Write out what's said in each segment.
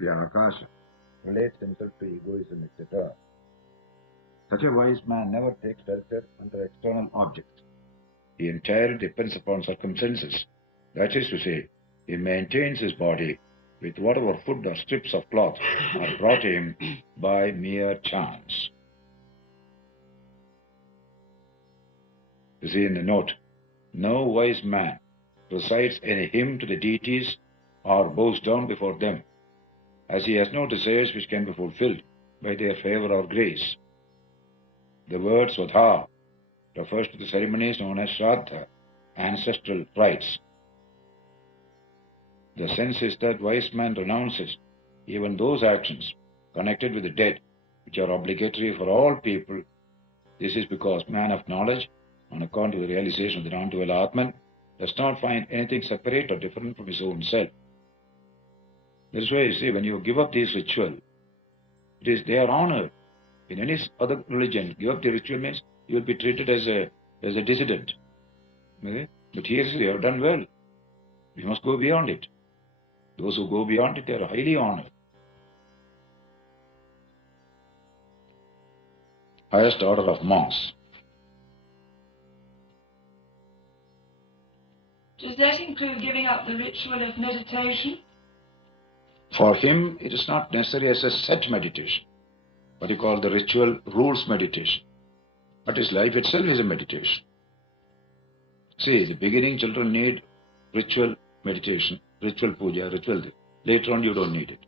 the Akasha, relates himself to egoism, etc. Such a wise man never takes shelter under external objects. He entirely depends upon circumstances. That is to say, he maintains his body with whatever food or strips of cloth are brought him by mere chance. You see in the note, no wise man recites any hymn to the deities or bows down before them, as he has no desires which can be fulfilled by their favor or grace. The word Swadha refers to the ceremonies known as Shraddha, ancestral rites. The sense is that wise man renounces even those actions connected with the dead which are obligatory for all people. This is because man of knowledge, on account of the realization of the non-dual Atman, does not find anything separate or different from his own self. That is why you see, when you give up these rituals, they are honored. In any other religion, give up the ritual means you will be treated as a dissident. Okay? But here you have done well. You must go beyond it. Those who go beyond it, they are highly honored. Highest order of monks. Does that include giving up the ritual of meditation? For him, it is not necessary as a set meditation, what you call the ritual rules meditation. But his life itself is a meditation. See, the beginning children need ritual meditation, ritual puja, ritual. Later on you don't need it.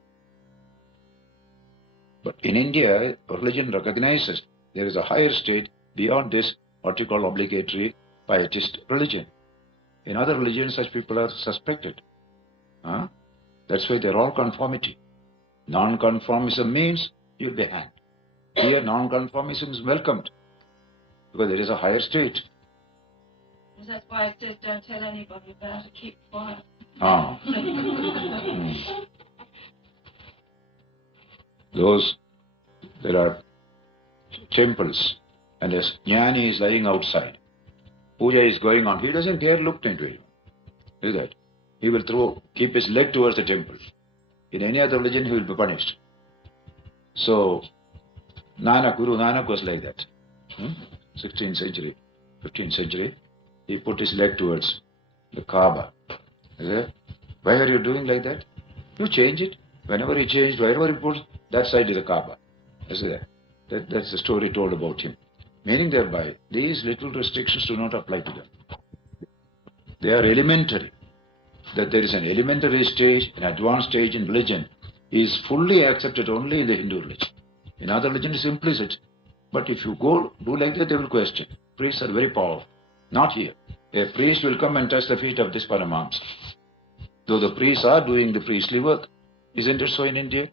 But in India, religion recognizes there is a higher state beyond this, what you call obligatory pietist religion. In other religions, such people are suspected. That's why they're all conformity. Non-conformism means you'll be hanged. Here, non-conformism is welcomed because there is a higher state. That's why it says don't tell anybody about it, keep quiet. There are temples, and a jnani is lying outside. Puja is going on. He doesn't dare look into it. Is that? He will keep his leg towards the temple. In any other religion, he will be punished. So, Guru Nanak was like that. 16th century, 15th century, he put his leg towards the Kaaba. Why are you doing like that? You change it. Whenever he changed, wherever he put, that side is the Kaaba. That's the story told about him. Meaning thereby, these little restrictions do not apply to them. They are elementary. That there is an elementary stage, an advanced stage in religion, is fully accepted only in the Hindu religion. In other religion, it's implicit. But if you go do like that, they will question. Priests are very powerful. Not here. A priest will come and touch the feet of this Paramamsa. Though the priests are doing the priestly work. Isn't it so in India?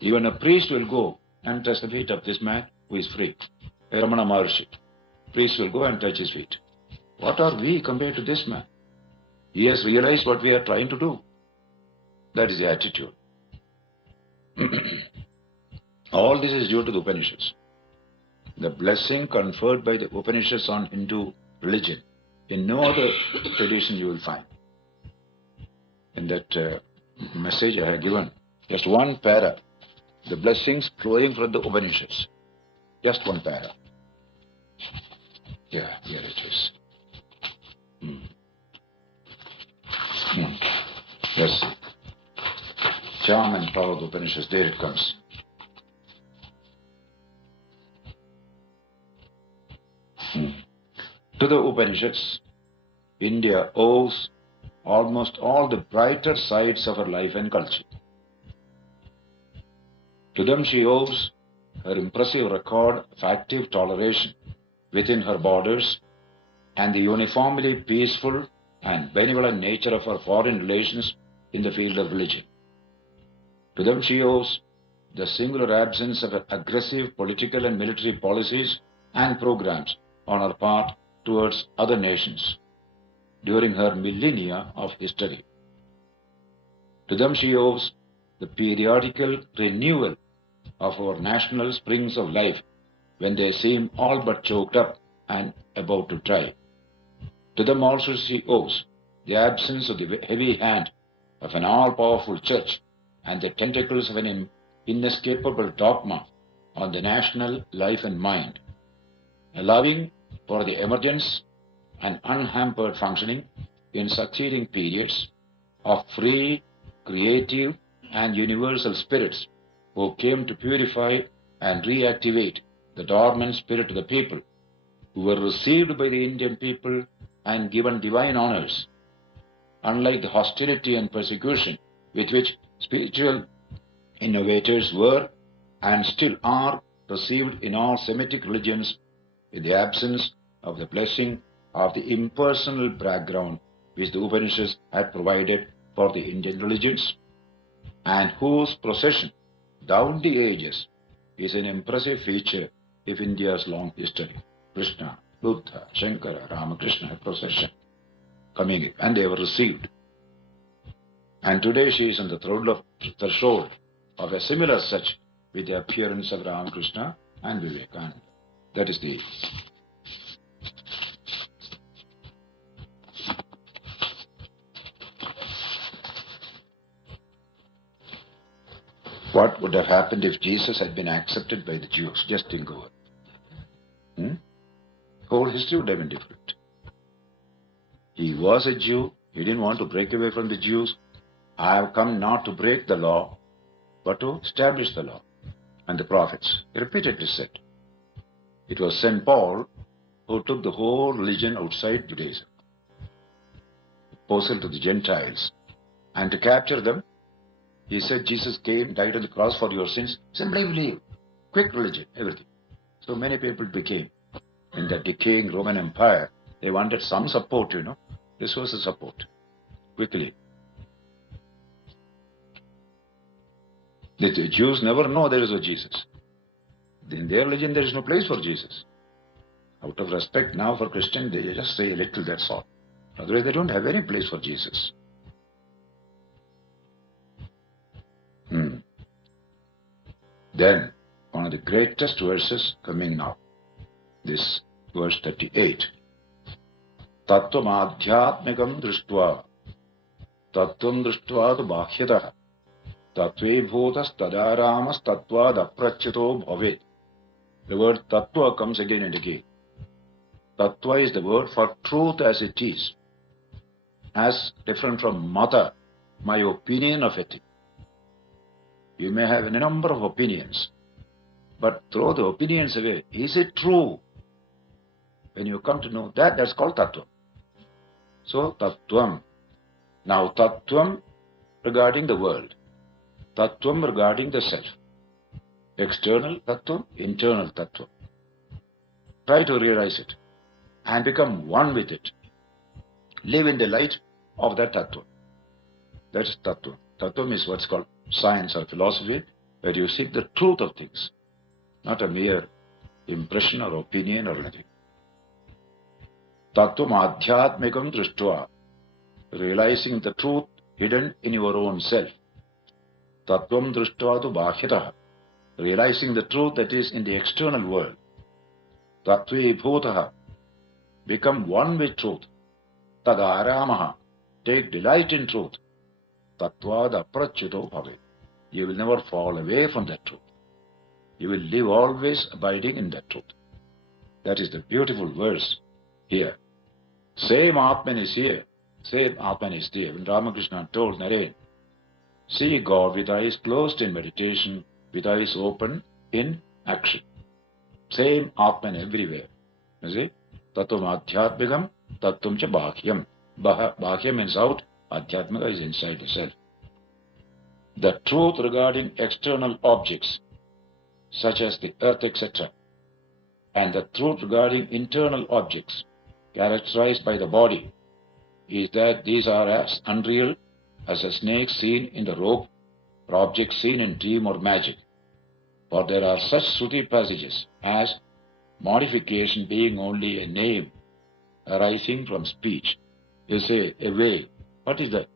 Even a priest will go and touch the feet of this man who is free. A Ramana Maharshi. Priest will go and touch his feet. What are we compared to this man? He has realized what we are trying to do. That is the attitude. All this is due to the Upanishads. The blessing conferred by the Upanishads on Hindu religion, in no other tradition you will find. In that message I have given, just one para, the blessings flowing from the Upanishads. Just one para. Yeah, here it is. Yes. Charm and power of the Upanishads, there it comes. To the Upanishads, India owes almost all the brighter sides of her life and culture. To them she owes her impressive record of active toleration within her borders and the uniformly peaceful and benevolent nature of her foreign relations in the field of religion. To them she owes the singular absence of aggressive political and military policies and programs on her part towards other nations during her millennia of history. To them she owes the periodical renewal of our national springs of life when they seem all but choked up and about to dry. To them also she owes the absence of the heavy hand of an all-powerful church and the tentacles of an inescapable dogma on the national life and mind, allowing for the emergence and unhampered functioning in succeeding periods of free, creative, and universal spirits who came to purify and reactivate the dormant spirit of the people, who were received by the Indian people and given divine honors, unlike the hostility and persecution with which spiritual innovators were and still are received in all Semitic religions, in the absence of the blessing of the impersonal background which the Upanishads had provided for the Indian religions, and whose procession down the ages is an impressive feature of India's long history. Krishna, Buddha, Shankara, Ramakrishna procession coming in, and they were received. And today she is on the threshold of a similar such with the appearance of Ramakrishna and Vivekananda. That is the what would have happened if Jesus had been accepted by the Jews? Just think over. Whole history would have been different. He was a Jew. He didn't want to break away from the Jews. I have come not to break the law, but to establish the law. And the prophets repeatedly said. It was St. Paul who took the whole religion outside Judaism, apostle to the Gentiles, and to capture them, he said Jesus came, died on the cross for your sins. Simply believe. Quick religion, everything. So many people became. In the decaying Roman Empire, they wanted some support, This was the support. Quickly. The Jews never know there is a Jesus. In their religion, there is no place for Jesus. Out of respect now for Christian, they just say a little, that's all. Otherwise, they don't have any place for Jesus. Then, one of the greatest verses coming now. This verse 38. Tattvam adhyatmikam drishtva tattvam drishtva tu bhakhyatah tattve bhutas tadaramas tattvad aprachyito bhavet. The word tattva comes again and again. Tattva is the word for truth as it is, as different from mata, my opinion of it. You may have a number of opinions, but throw the opinions away. Is it true? When you come to know that, that's called tattva. So, tattvam. Now, tattvam regarding the world. Tattvam regarding the self. External tattvam, internal tattvam. Try to realize it and become one with it. Live in the light of that tattva. That is tattvam. Tattvam is what's called science or philosophy, where you seek the truth of things, not a mere impression or opinion or anything. Tattvam adhyatmikam drishtva, realizing the truth hidden in your own self. Tattvam drishtva tu bhakhyatah, realizing the truth that is in the external world. Tattve bhutaha, become one with truth. Tadaramaha, take delight in truth. Tattvad aprachyito bhavet. You will never fall away from that truth. You will live always abiding in that truth. That is the beautiful verse here. Same Atman is here. Same Atman is there. When Ramakrishna told Naren, see God with eyes closed in meditation, with eyes open in action. Same Atman everywhere. You see? Tattvam adhyatmikam, tattvam cha bhakyam. Bhakyam means out, adhyatmika is inside the self. The truth regarding external objects, such as the earth, etc., and the truth regarding internal objects, characterized by the body, is that these are as unreal as a snake seen in the rope or objects seen in dream or magic. For there are such Shruti passages as modification being only a name arising from speech. You say, a whale. What is that?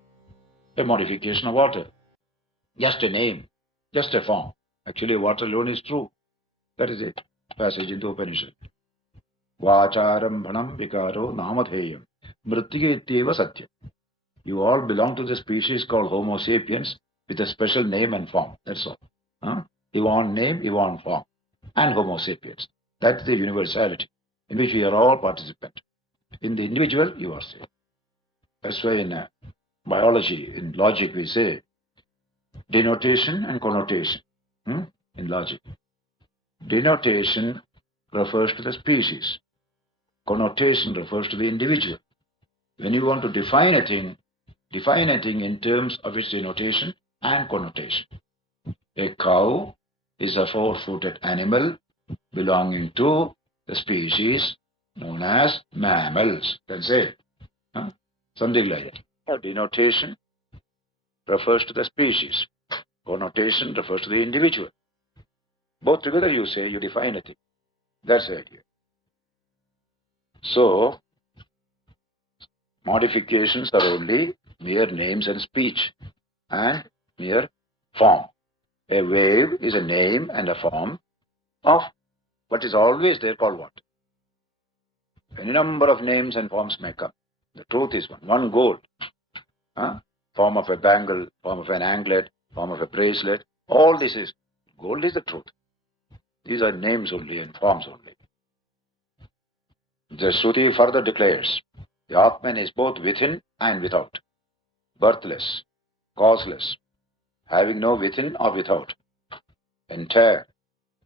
A modification of water. Just a name, just a form. Actually, water alone is true. That is it. Passage in the Upanishad. Vacharam bhanam vikaro namadheyam mrityuityeva satya. You all belong to the species called Homo sapiens, with a special name and form. That's all. You want name, you want form. And Homo sapiens. That's the universality in which we are all participants. In the individual, you are safe. That's why in biology, in logic, we say denotation and connotation. In logic. Denotation refers to the species. Connotation refers to the individual. When you want to define a thing in terms of its denotation and connotation. A cow is a four-footed animal belonging to the species known as mammals. You can say something like that. Denotation refers to the species. Connotation refers to the individual. Both together you say, you define a thing. That's the idea. So, modifications are only mere names and speech and mere form. A wave is a name and a form of what is always there called what? Any number of names and forms may come. The truth is one. One gold. Form of a bangle, form of an anklet, form of a bracelet. All this is, gold is the truth. These are names only and forms only. The Shruti further declares, the Atman is both within and without, birthless, causeless, having no within or without, entire,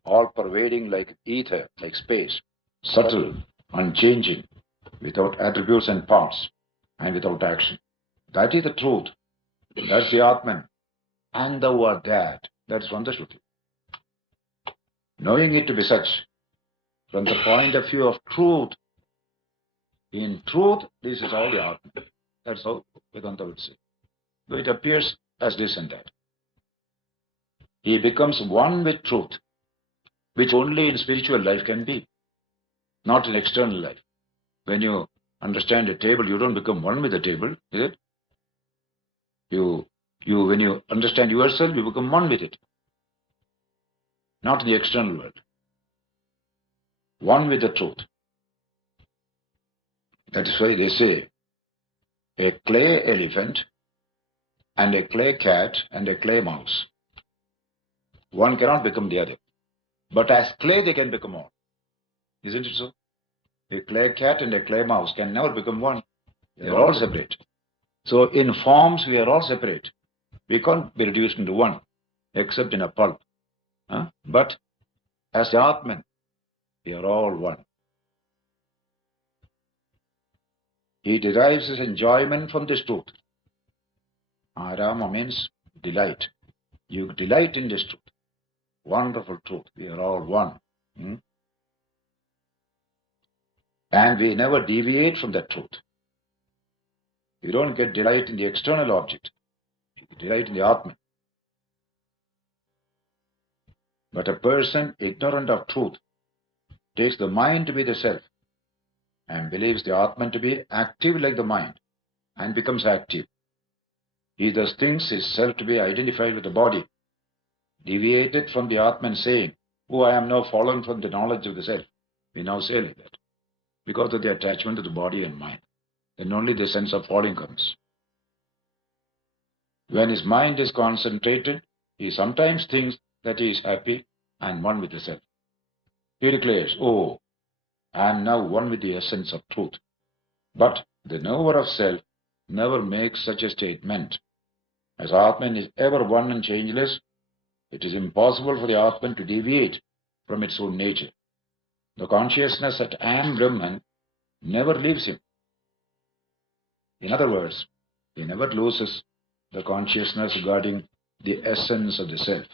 all-pervading like ether, like space, subtle, unchanging, without attributes and parts, and without action. That is the truth. That's the Atman. And thou art that. That is from the Shruti. Knowing it to be such, from the point of view of truth, in truth, this is all the Atman. That's how Vedanta would say. Though it appears as this and that. He becomes one with truth, which only in spiritual life can be, not in external life. When you understand a table, you don't become one with the table, is it? When you understand yourself, you become one with it. Not in the external world. One with the truth. That is why they say, a clay elephant and a clay cat and a clay mouse. One cannot become the other. But as clay, they can become all. Isn't it so? A clay cat and a clay mouse can never become one. They are all separate. So in forms, we are all separate. We can't be reduced into one, except in a pulp. But as the Atman, we are all one. He derives his enjoyment from this truth. Arama means delight. You delight in this truth. Wonderful truth. We are all one. And we never deviate from that truth. You don't get delight in the external object. You delight in the Atman. But a person ignorant of truth takes the mind to be the self and believes the Atman to be active like the mind and becomes active. He thus thinks his self to be identified with the body, deviated from the Atman saying, oh, I am now fallen from the knowledge of the self. We now say like that. Because of the attachment to the body and mind. Then only the sense of falling comes. When his mind is concentrated, he sometimes thinks that he is happy and one with the self. He declares, oh, I am now one with the essence of truth. But the knower of self never makes such a statement. As Atman is ever one and changeless, it is impossible for the Atman to deviate from its own nature. The consciousness that I am Brahman never leaves him. In other words, he never loses the consciousness regarding the essence of the self.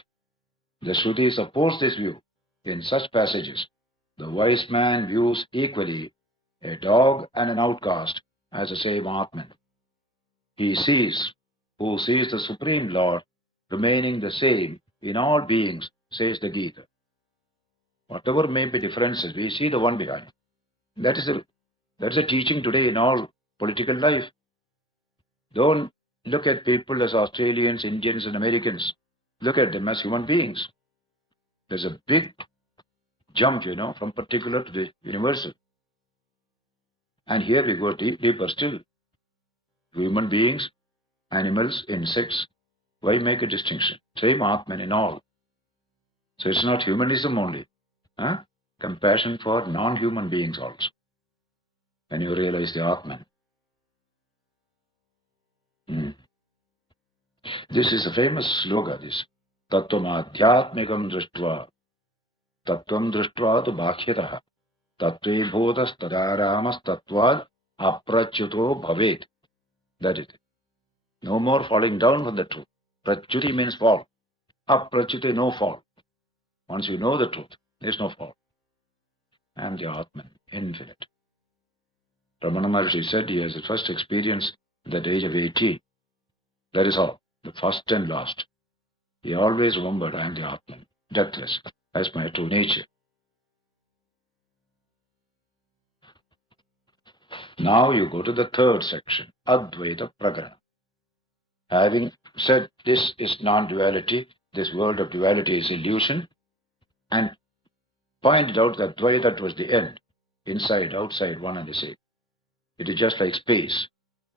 The Shruti supports this view. In such passages, the wise man views equally a dog and an outcast as the same Atman. He sees, who sees the Supreme Lord remaining the same in all beings, says the Gita. Whatever may be differences, we see the one behind. That is a teaching today in all political life. Don't look at people as Australians, Indians, and Americans. Look at them as human beings. There's a big jump, from particular to the universal. And here we go deeper still. Human beings, animals, insects, Why make a distinction? Same Atman in all. So it's not humanism only. Compassion for non-human beings also. When you realize the Atman. This is a famous slogan, this. Tattvam adhyatmikam drishtva. Tattvam drishtva tu bhakhyataha. Tattve bhodas tadaramas tattvad aprachyuto bhavet. That is it. No more falling down from the truth. Prachuti means fall. Aprachyute, no fall. Once you know the truth, there is no fall. I am the Atman, infinite. Ramana Maharshi said he has the first experience at the age of 18. That is all, the first and last. He always remembered, I am the Atman, deathless. That's my true nature. Now you go to the third section, Advaita Prakarana. Having said this is non-duality, this world of duality is illusion, and pointed out that Dvaita towards the end, inside, outside, one and the same. It is just like space.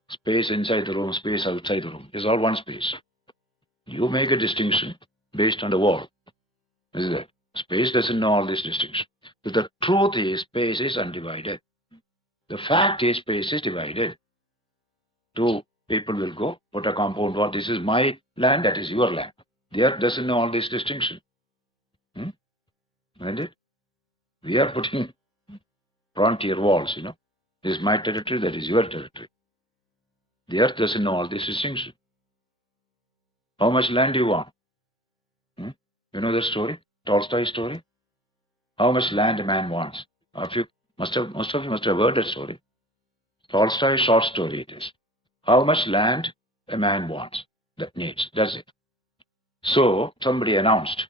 Space inside the room, space outside the room. It's all one space. You make a distinction based on the wall. Is that? Space doesn't know all this distinction. But the truth is, space is undivided. The fact is, space is divided. Two people will go, put a compound wall. This is my land, that is your land. The earth doesn't know all this distinction. Isn't it? We are putting frontier walls, This is my territory, that is your territory. The earth doesn't know all this distinction. How much land do you want? You know the story? Tolstoy's story? How much land a man wants? Most of you must have heard that story. Tolstoy's short story it is. How much land a man wants, that needs. That's it. So, somebody announced,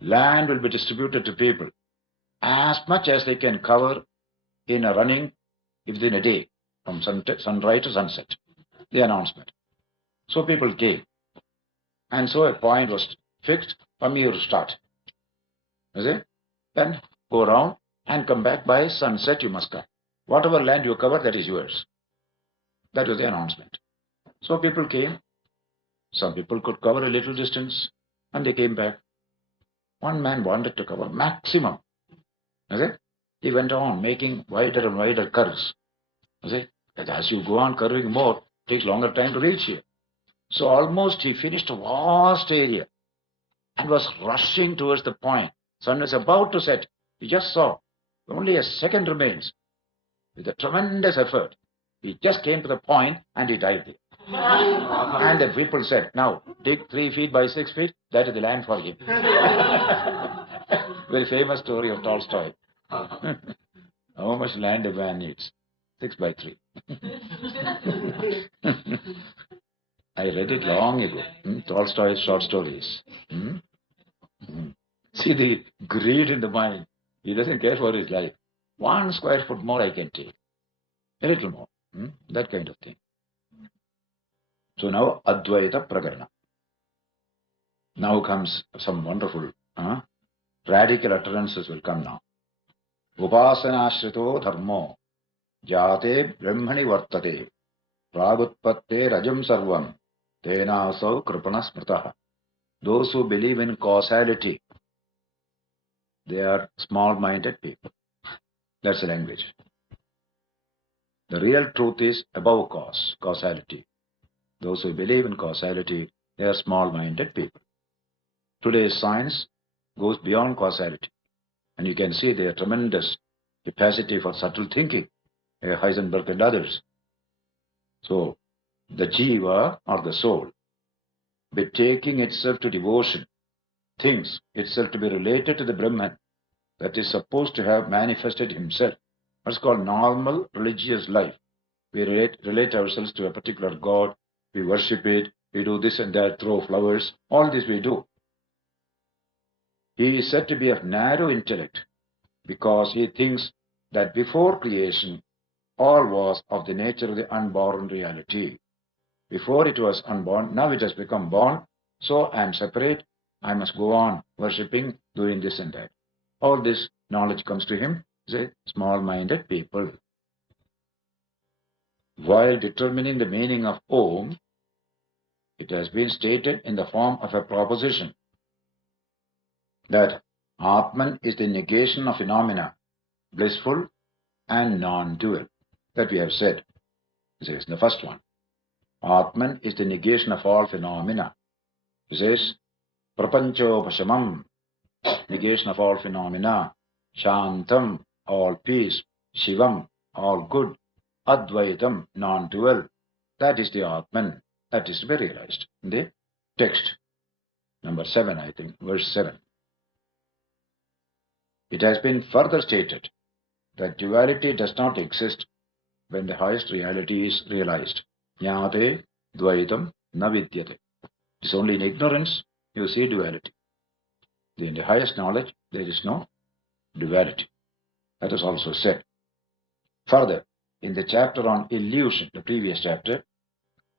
land will be distributed to people as much as they can cover in a running within a day, from sunrise to sunset. The announcement. So people came. And so a point was fixed, from here to start. You see? Then go around and come back by sunset, you must come. Whatever land you cover, that is yours. That was the announcement. So people came. Some people could cover a little distance, and they came back. One man wanted to cover maximum. You see? He went on making wider and wider curves. You see? As you go on curving more, it takes longer time to reach here. So almost he finished a vast area and was rushing towards the point. Sun was about to set. He just saw only a second remains. With a tremendous effort, he just came to the point and he dived there. And the people said, now dig 3 feet by 6 feet, that is the land for him. Very famous story of Tolstoy. How much land a man needs? 6 by 3. I read it long ago. Tolstoy's short stories. See the greed in the mind. He doesn't care for his life. 1 square foot more I can take. A little more. That kind of thing. So now Advaita Prakarana. Now comes some wonderful radical utterances will come now. Upasanashrito dharmo jate brahmani vartate pragutpatte rajam sarvam tena asau kripana smritaha. Those who believe in causality, they are small-minded people. That's the language. The real truth is above causality. Those who believe in causality, they are small-minded people. Today's science goes beyond causality. And you can see their tremendous capacity for subtle thinking, Heisenberg and others. So, the jiva, or the soul, betaking itself to devotion, thinks itself to be related to the Brahman that is supposed to have manifested himself. What's called normal religious life. We relate ourselves to a particular God, we worship it, we do this and that, throw flowers, all this we do. He is said to be of narrow intellect because he thinks that before creation, all was of the nature of the unborn reality. Before it was unborn, now it has become born, so I am separate, I must go on worshipping, doing this and that. All this knowledge comes to him, say, small-minded people. While determining the meaning of Om, it has been stated in the form of a proposition that Atman is the negation of phenomena, blissful and non-dual. That we have said. This is the first one. Atman is the negation of all phenomena. This is prapanchopashamam, negation of all phenomena. Shantam, all peace. Shivam, all good. Advaitam, non-dual. That is the Atman. That is to be realized in the text. Number 7, I think, verse 7. It has been further stated that duality does not exist when the highest reality is realized. Jnate dvaitam na vidyate. It is only in ignorance you see duality. In the highest knowledge, there is no duality. That is also said. Further, in the chapter on illusion, the previous chapter,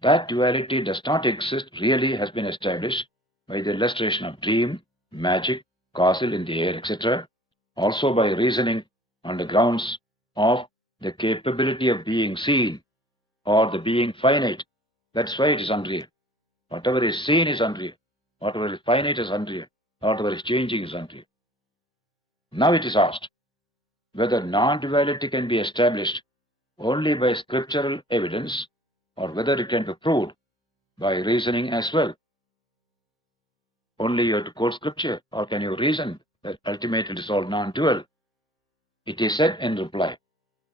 that duality does not exist really has been established by the illustration of dream, magic, castle in the air, etc. Also by reasoning on the grounds of the capability of being seen or the being finite. That's why it is unreal. Whatever is seen is unreal. Whatever is finite is unreal. Whatever is changing is unreal. Now it is asked whether non-duality can be established only by scriptural evidence or whether it can be proved by reasoning as well. Only you have to quote scripture, or can you reason that ultimately it is all non-dual? It is said in reply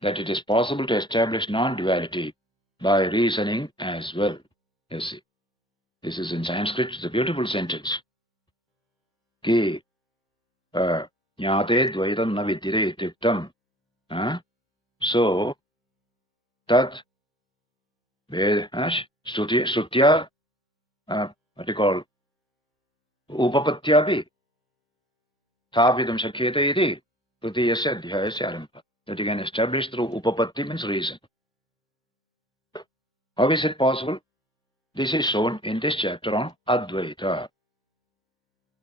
that it is possible to establish non-duality by reasoning as well. You see, this is in Sanskrit. It's a beautiful sentence. Ki jnate dvaitam na vidyate ityuktam. So tat Sutya, what you call, upapatyabi, thavidam shakyeta iti, Prutiyasya adhyayasya arambha. That you can establish through upapatti means reason. How is it possible? This is shown in this chapter on Advaita.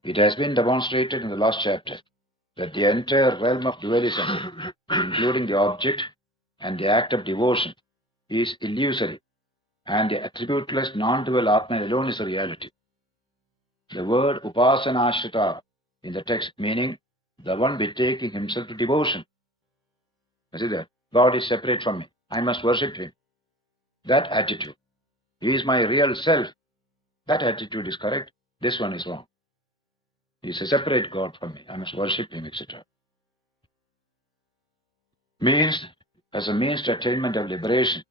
It has been demonstrated in the last chapter that the entire realm of dualism, including the object and the act of devotion, is illusory, and the attributeless non-dual Atman alone is the reality. The word upasanashrita in the text meaning the one betaking himself to devotion. You see that? God is separate from me. I must worship him. That attitude. He is my real self. That attitude is correct. This one is wrong. He is a separate God from me. I must worship him, etc. Means as a means to attainment of liberation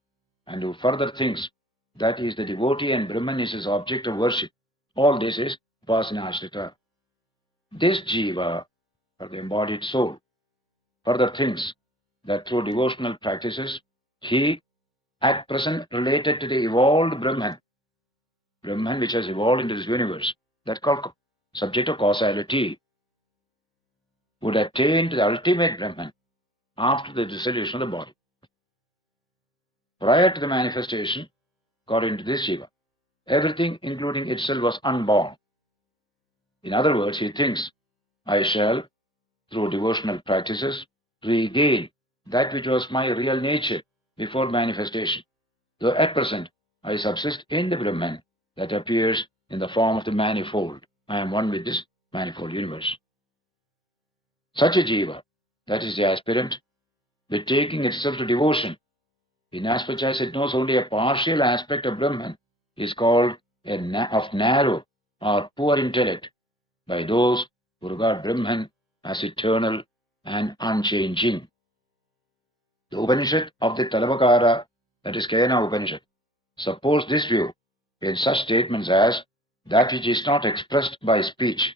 and who further thinks that he is the devotee and Brahman is his object of worship. All this is upasanashrita. This jiva, or the embodied soul, further thinks that through devotional practices, he, at present related to the evolved Brahman which has evolved into this universe, that called subject of causality, would attain to the ultimate Brahman after the dissolution of the body. Prior to the manifestation, according to this jiva, everything including itself was unborn. In other words, he thinks, I shall, through devotional practices, regain that which was my real nature before manifestation, though at present I subsist in the Brahman that appears in the form of the manifold. I am one with this manifold universe. Such a jiva, that is the aspirant, betaking itself to devotion, inasmuch as it knows only a partial aspect of Brahman, is called of narrow or poor intellect by those who regard Brahman as eternal and unchanging. The Upanishad of the Talavakara, that is Kena Upanishad, supports this view in such statements as that which is not expressed by speech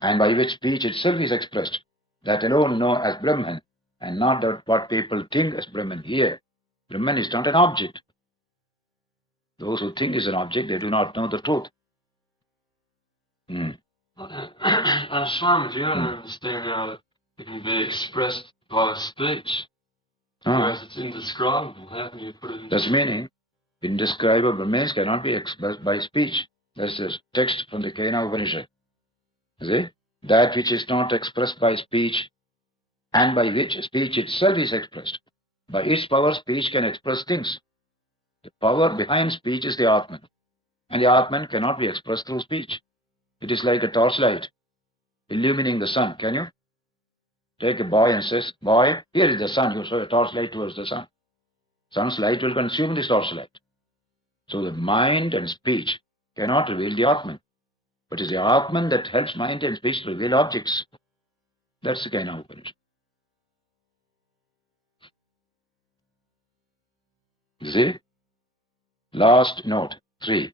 and by which speech itself is expressed, that alone know as Brahman and not that what people think as Brahman here. Brahman is not an object. Those who think is an object, they do not know the truth. Swami, do you understand how it can be expressed by speech? Whereas it's indescribable. How can you put it in? That's meaning indescribable means cannot be expressed by speech. That's the text from the Kena Upanishad. You see? That which is not expressed by speech and by which speech itself is expressed. By its power, speech can express things. The power behind speech is the Atman. And the Atman cannot be expressed through speech. It is like a torchlight illumining the sun. Can you take a boy and says, boy, here is the sun. You show a torchlight towards the sun. Sun's light will consume this torchlight. So the mind and speech cannot reveal the Atman. But it is the Atman that helps mind and speech to reveal objects. That's the kind of Upanishad. You see? Last note, 3.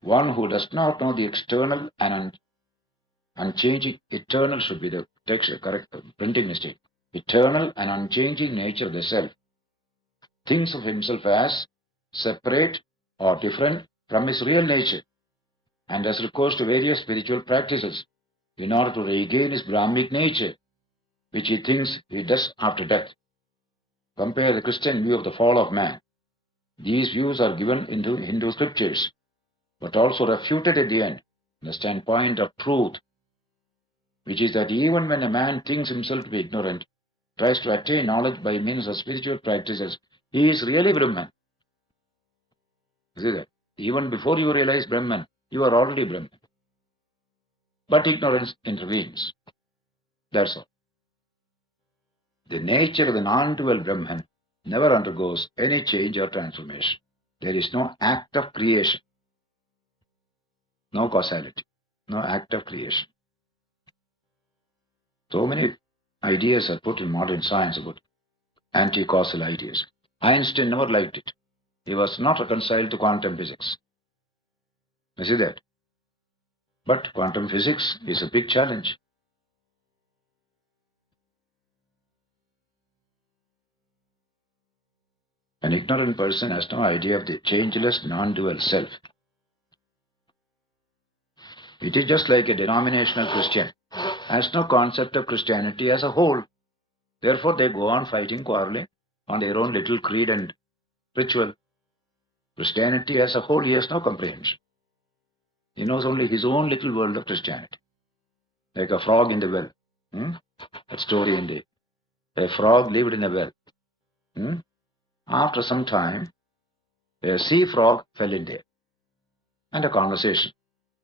One who does not know the external and unchanging, eternal should be the text, correct printing mistake. Eternal and unchanging nature of the self thinks of himself as separate or different from his real nature, and has recourse to various spiritual practices in order to regain his Brahmic nature, which he thinks he does after death. Compare the Christian view of the fall of man. These views are given in the Hindu scriptures, but also refuted at the end, from the standpoint of truth, which is that even when a man thinks himself to be ignorant, tries to attain knowledge by means of spiritual practices, he is really Brahman. You see that? Even before you realize Brahman, you are already Brahman. But ignorance intervenes. That's all. The nature of the non-dual Brahman never undergoes any change or transformation. There is no act of creation, no causality, no act of creation. So many ideas are put in modern science about anti-causal ideas. Einstein never liked it. He was not reconciled to quantum physics. You see that? But quantum physics is a big challenge. An ignorant person has no idea of the changeless non-dual self. It is just like a denominational Christian has no concept of Christianity as a whole. Therefore, they go on fighting, quarreling on their own little creed and ritual. Christianity as a whole, he has no comprehension. He knows only his own little world of Christianity. Like a frog in the well. That story in a frog lived in a well. After some time, a sea frog fell in there. And a conversation.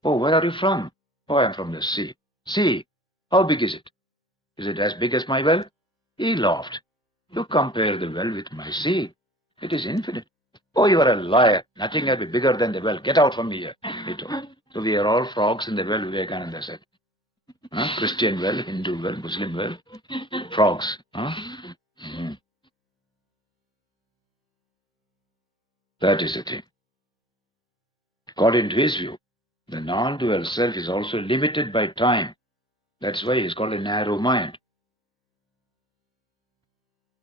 Oh, where are you from? Oh, I am from the sea. Sea, how big is it? Is it as big as my well? He laughed. You compare the well with my sea. It is infinite. Oh, you are a liar. Nothing can be bigger than the well. Get out from here, he told. So we are all frogs in the well, Vivekananda said. Christian well, Hindu well, Muslim well, frogs. That is the thing. According to his view, the non-dual self is also limited by time. That's why it's called a narrow mind.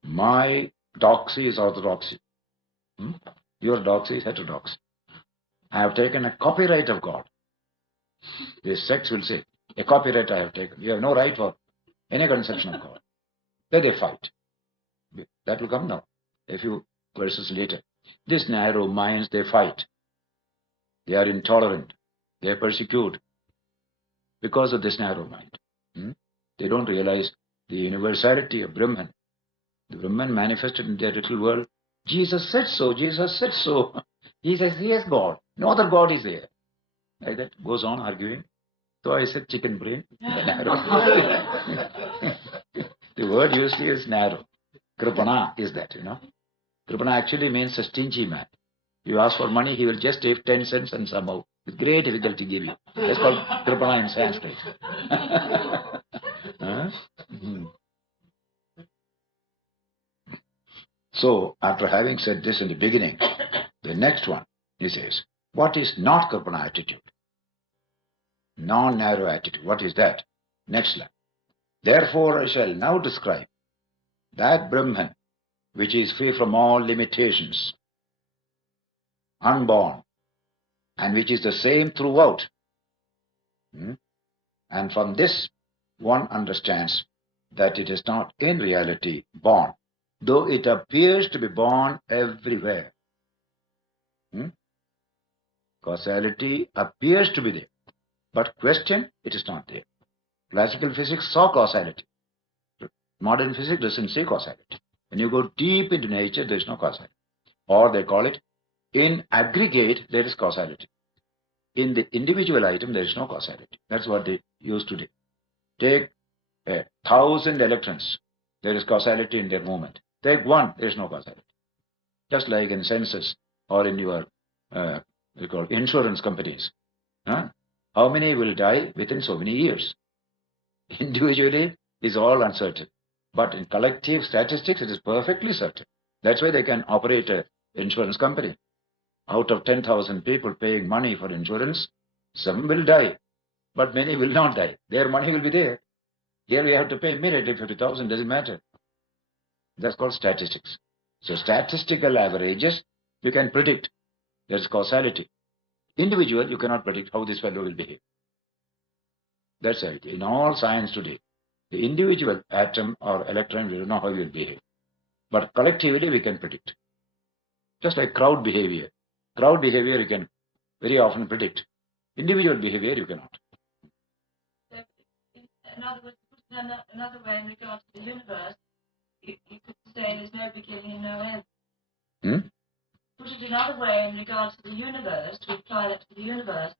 My doxy is orthodoxy. Your doxy is heterodoxy. I have taken a copyright of God. This sects will say, a copyright I have taken. You have no right for any conception of God. Then they fight. That will come now, a few verses later. These narrow minds, they fight. They are intolerant. They persecute because of this narrow mind. They don't realize the universality of Brahman. The Brahman manifested in their little world. Jesus said so. Jesus said so. He says, he is God. No other God is there. Like that. Goes on arguing. So I said chicken brain. Narrow. The word used is narrow. Kripana is that, Kripana actually means a stingy man. You ask for money, he will just take 10 cents and somehow, with great difficulty, give you. That's called Kripana in Sanskrit. So, after having said this in the beginning, the next one, he says, what is not Kripana attitude? Non-narrow attitude. What is that? Next line. Therefore, I shall now describe that Brahman which is free from all limitations, unborn, and which is the same throughout. And from this, one understands that it is not in reality born, though it appears to be born everywhere. Causality appears to be there, but question, it is not there. Classical physics saw causality. Modern physics doesn't see causality. When you go deep into nature, there is no causality. Or they call it, in aggregate, there is causality. In the individual item, there is no causality. That's what they use today. Take 1,000 electrons, there is causality in their movement. Take one, there is no causality. Just like in census or in your insurance companies. How many will die within so many years? Individually is all uncertain. But in collective statistics, it is perfectly certain. That's why they can operate an insurance company. Out of 10,000 people paying money for insurance, some will die, but many will not die. Their money will be there. Here we have to pay immediately 50,000, doesn't matter. That's called statistics. So statistical averages, you can predict. There's causality. Individual, you cannot predict how this fellow will behave. That's it. In all science today, the individual atom or electron, we don't know how he will behave. But collectively, we can predict. Just like crowd behavior. Crowd behavior, you can very often predict. Individual behavior, you cannot. So, in other words, another way in regard to the universe, you could say there's no beginning and no end. Put it another way in regard to the universe, to apply that to the universe,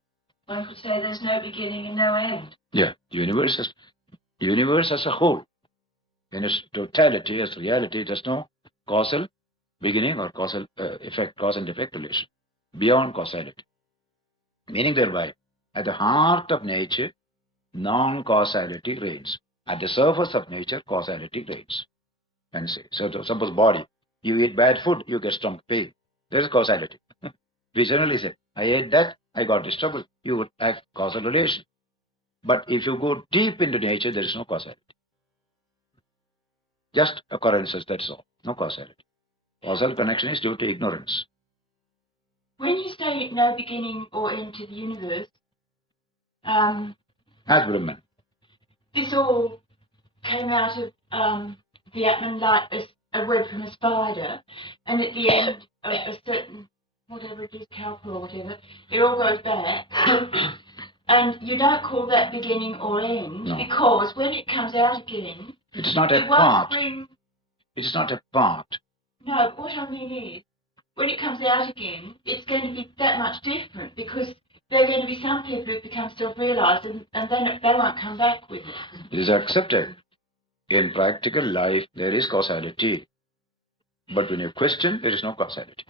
one could say there's no beginning and no end. Yeah, universe as a whole, in its totality, as reality, there's no causal beginning or causal effect, cause and effect relation, beyond causality. Meaning thereby, at the heart of nature, non-causality reigns. At the surface of nature, causality reigns. And say, so suppose body, you eat bad food, you get stomach pain. There is causality. We generally say, I ate that, I got this trouble. You would have causal relation. But if you go deep into nature, there is no causality. Just occurrences, that's all. No causality. Causal connection is due to ignorance. When you say no beginning or end to the universe, As Brahman. this all came out of the Atman like a web from a spider, and at the end of a certain, whatever it is, kalpa or whatever, it all goes back. And you don't call that beginning or end, No. because when it comes out again, It's not a it won't part. bring... It's not a part. No, what I mean is, when it comes out again, it's going to be that much different, because there are going to be some people who become self-realised, and then they won't come back with it. It is accepted. In practical life, there is causality. But when you question, there is no causality.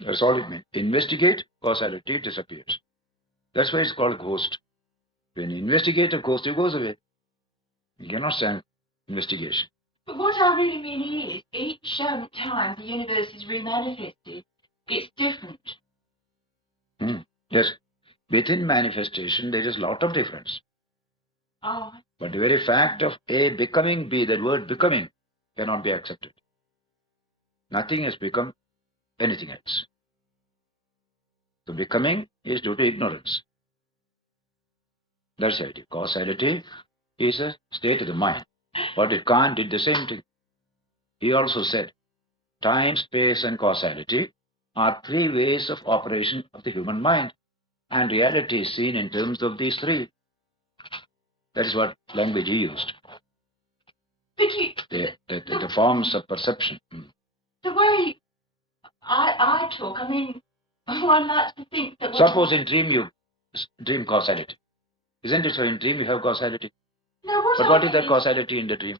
That's all it means. Investigate, causality disappears. That's why it's called ghost. When you investigate a ghost, it goes away. You cannot stand investigation. But what I really mean is, each time the universe is remanifested, it's different. Yes. Within manifestation, there is a lot of difference. Oh, But the very fact of A becoming B, that word becoming, cannot be accepted. Nothing has become anything else. The becoming is due to ignorance. That's it. Causality is a state of the mind. But it can't do the same thing. He also said, time, space and causality are three ways of operation of the human mind. And reality is seen in terms of these three. That is what language he used. but The forms of perception. the way I talk, I mean, one likes to think that... Suppose in dream you dream causality. Isn't it so in dream you have causality? No, But what is the causality in the dream?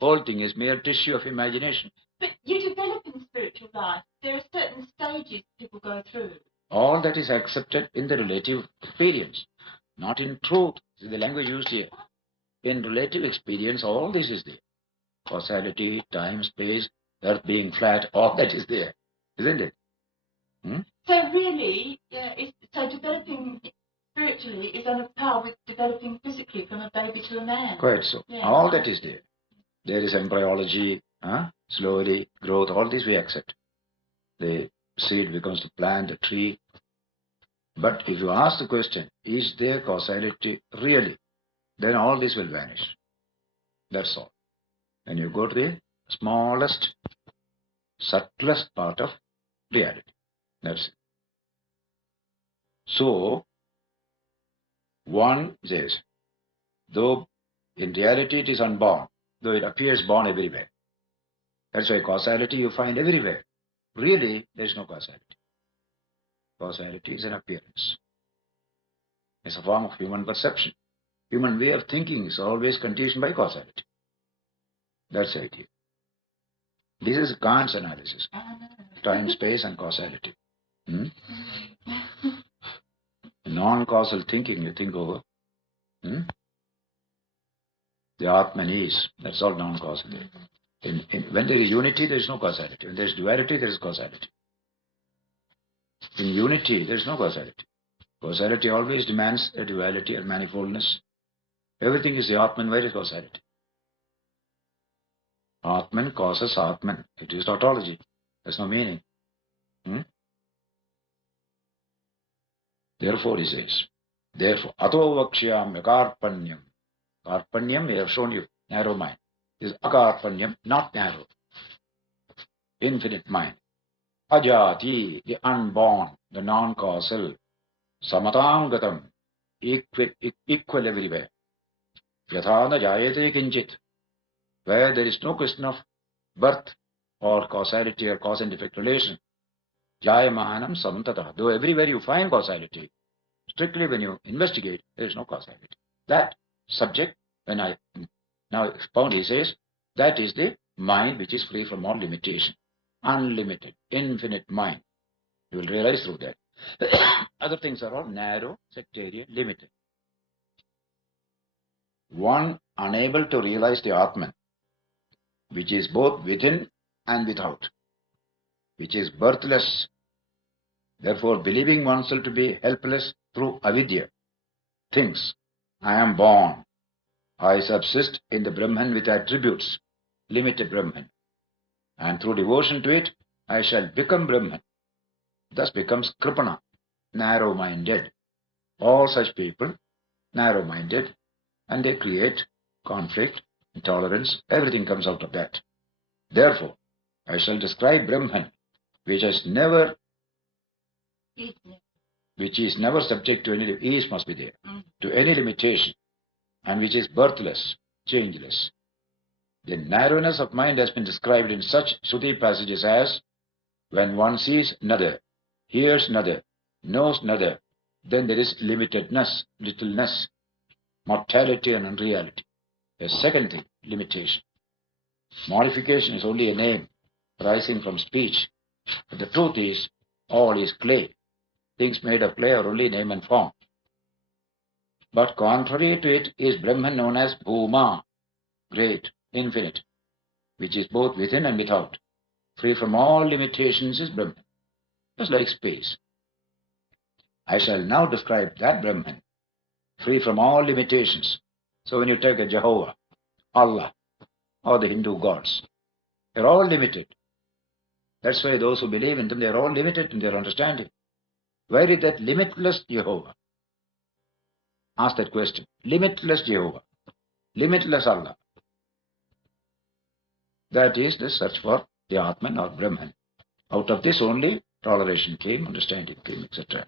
Whole thing is mere tissue of imagination. But you develop in spiritual life. There are certain stages people go through. All that is accepted in the relative experience, not in truth. This is the language used here. In relative experience, all this is there. Causality, time, space, earth being flat, all that is there. Isn't it? So really, so developing spiritually is on a par with developing physically from a baby to a man. Quite so. Yeah. All that is there. There is embryology, slowly, growth, all this we accept. The seed becomes the plant, the tree. But if you ask the question, is there causality really? Then all this will vanish. That's all. And you go to the smallest, subtlest part of reality. That's it. So, one says, though in reality it is unborn, though it appears born everywhere. That's why causality you find everywhere. Really, there is no causality. Causality is an appearance. is a form of human perception. Human way of thinking is always conditioned by causality. That's the idea. This is Kant's analysis. Time, space and causality. Non-causal thinking you think over. The Atman is. That's all non-causal. When there is unity, there is no causality. When there is duality, there is causality. In unity, there is no causality. Causality always demands a duality or manifoldness. Everything is the Atman. Where is causality? Atman causes Atman. It is tautology. There's no meaning. Therefore, he says, therefore, ato vakshyam akarpanyam. Karpanyam, we have shown you, narrow mind. Is akarpanyam, not narrow. Infinite mind. Ajati, the unborn, the non-causal. Samatangatam, equal everywhere. Yathana jayate kinchit. Where there is no question of birth or causality or cause and effect relation. Jayamanam samtata. Though everywhere you find causality, strictly when you investigate, there is no causality. That subject, when I now expound, he says, that is the mind which is free from all limitation. Unlimited, infinite mind. You will realize through that. Other things are all narrow, sectarian, limited. One unable to realize the Atman, which is both within and without, which is birthless. Therefore, believing oneself to be helpless through avidya, thinks, I am born, I subsist in the Brahman with attributes, limited Brahman, and through devotion to it, I shall become Brahman. Thus becomes Kripana, narrow-minded. All such people, narrow-minded, and they create conflict, intolerance, everything comes out of that. Therefore, I shall describe Brahman, which is never subject to any, ease must be there, to any limitation, and which is birthless, changeless. The narrowness of mind has been described in such Shruti passages as, when one sees another, hears another, knows another, then there is limitedness, littleness, mortality and unreality. A second thing, limitation. Modification is only a name rising from speech. But the truth is, all is clay. Things made of clay are only name and form. But contrary to it is Brahman known as Bhuma, great, infinite, which is both within and without. Free from all limitations is Brahman, just like space. I shall now describe that Brahman, free from all limitations. So when you take a Jehovah, Allah, or the Hindu gods, they're all limited. That's why those who believe in them, they're all limited in their understanding. Where is that limitless Jehovah? Ask that question. Limitless Jehovah, limitless Allah. That is the search for the Atman or Brahman. Out of this only toleration came, understanding came, etc.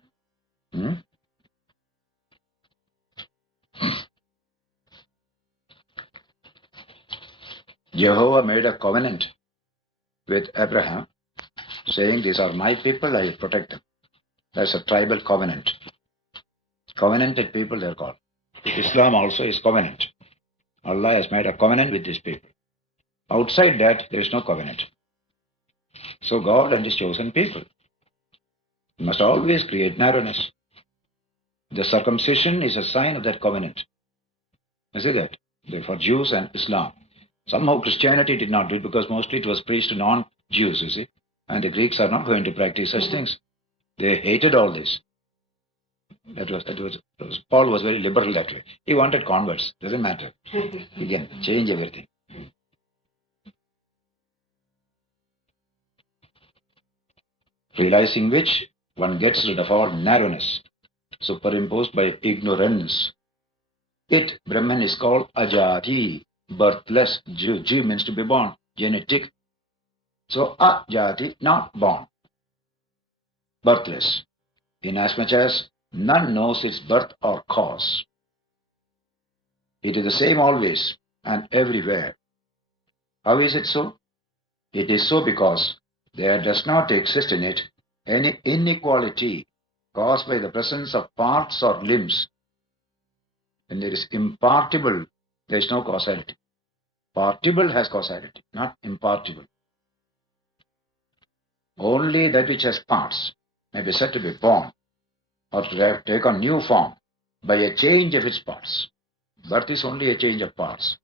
Jehovah made a covenant with Abraham, saying, these are my people, I will protect them. That's a tribal covenant. Covenanted people they are called. Islam also is covenant. Allah has made a covenant with these people. Outside that, there is no covenant. So God and His chosen people must always create narrowness. The circumcision is a sign of that covenant. You see that? For Jews and Islam. Somehow Christianity did not do it because mostly it was preached to non-Jews, you see. And the Greeks are not going to practice such things. They hated all this. Paul was very liberal that way. He wanted converts. Doesn't matter. He can change everything. Realizing which, one gets rid of all narrowness, superimposed by ignorance. It, Brahman, is called Ajati, birthless. Ji means to be born, genetic. So Ajati, not born, birthless, inasmuch as none knows its birth or cause. It is the same always and everywhere. How is it so? It is so because there does not exist in it any inequality caused by the presence of parts or limbs When there is impartible, there is no causality. Partible has causality, not impartible. Only that which has parts may be said to be born or to take on new form by a change of its parts. Birth is only a change of parts.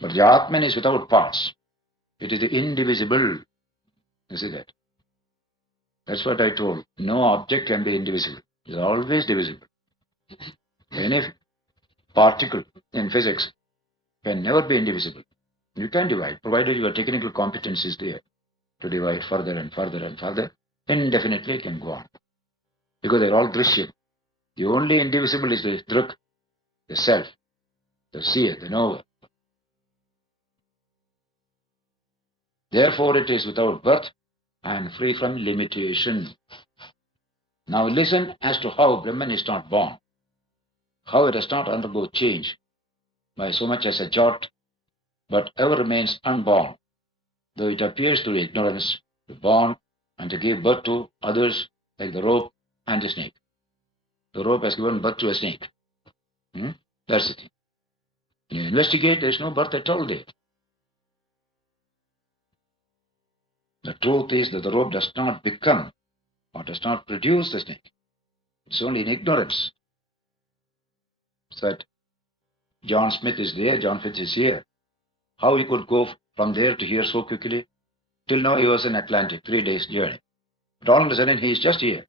But the Atman is without parts. It is the indivisible. You see that? That's what I told. No object can be indivisible. It is always divisible. Any particle in physics can never be indivisible. You can divide, provided your technical competence is there to divide further and further and further. Indefinitely it can go on. Because they are all drishyam. The only indivisible is the druk, the self, the seer, the knower. Therefore it is without birth and free from limitation. Now listen as to how Brahman is not born, how it does not undergo change by so much as a jot, but ever remains unborn, though it appears through ignorance to be born and to give birth to others like the rope and the snake. The rope has given birth to a snake. That's the thing. When you investigate, there is no birth at all there. The truth is that the rope does not become or does not produce the snake. It's only in ignorance. So that John Smith is there, John Smith is here. How he could go from there to here so quickly? Till now he was in Atlantic, 3 days journey. But all of a sudden he is just here.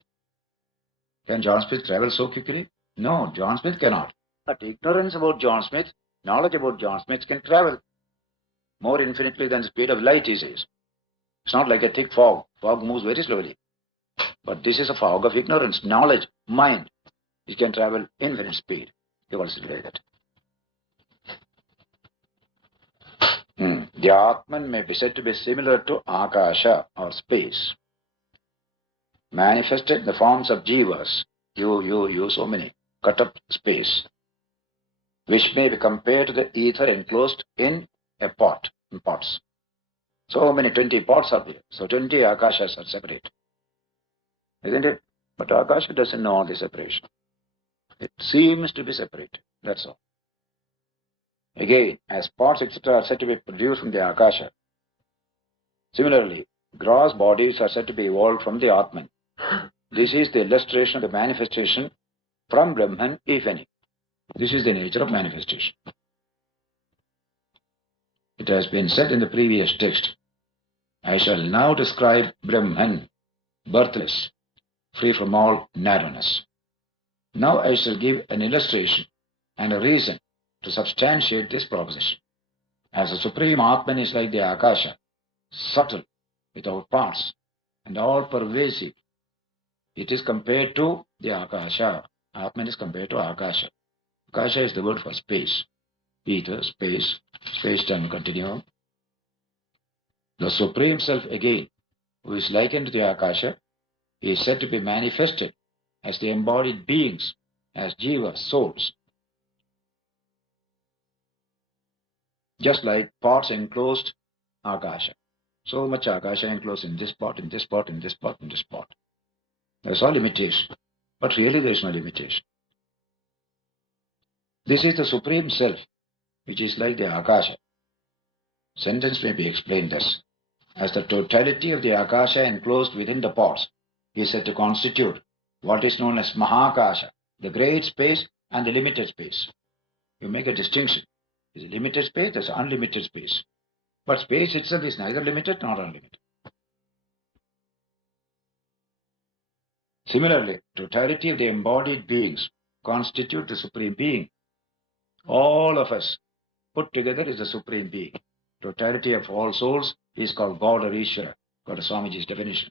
Can John Smith travel so quickly? No, John Smith cannot. But ignorance about John Smith, knowledge about John Smith can travel more infinitely than the speed of light, he says. It's not like a thick fog. Fog moves very slowly. But this is a fog of ignorance, knowledge, mind. It can travel infinite speed. You also like that. The Atman may be said to be similar to Akasha or space, manifested in the forms of jivas, you, so many, cut up space, which may be compared to the ether enclosed in a pot, in pots. So many, 20 pots are there. So 20 Akashas are separate. Isn't it? But Akasha doesn't know all the separation. It seems to be separate. That's all. Again, as pots, etc. are said to be produced from the Akasha, similarly, gross bodies are said to be evolved from the Atman. This is the illustration of the manifestation from Brahman, if any. This is the nature of manifestation. It has been said in the previous text, I shall now describe Brahman, birthless, free from all narrowness. Now I shall give an illustration and a reason to substantiate this proposition. As the Supreme Atman is like the Akasha, subtle, without parts, and all pervasive, it is compared to the Akasha. Atman is compared to Akasha. Akasha is the word for space. Ether, space, space-time continuum. The Supreme Self again, who is likened to the Akasha, is said to be manifested as the embodied beings, as jivas, souls. Just like pots enclosed Akasha. So much Akasha enclosed in this pot, in this pot, in this pot, in this pot. There's all limitation. But really there is no limitation. This is the Supreme Self, which is like the Akasha. Sentence may be explained thus. As the totality of the Akasha enclosed within the pots is said to constitute what is known as Mahakasha, the great space and the limited space. You make a distinction. There's a limited space, there's unlimited space. But space itself is neither limited nor unlimited. Similarly, totality of the embodied beings constitute the Supreme Being. All of us put together is the Supreme Being. Totality of all souls is called God or Ishvara, according to Swamiji's definition.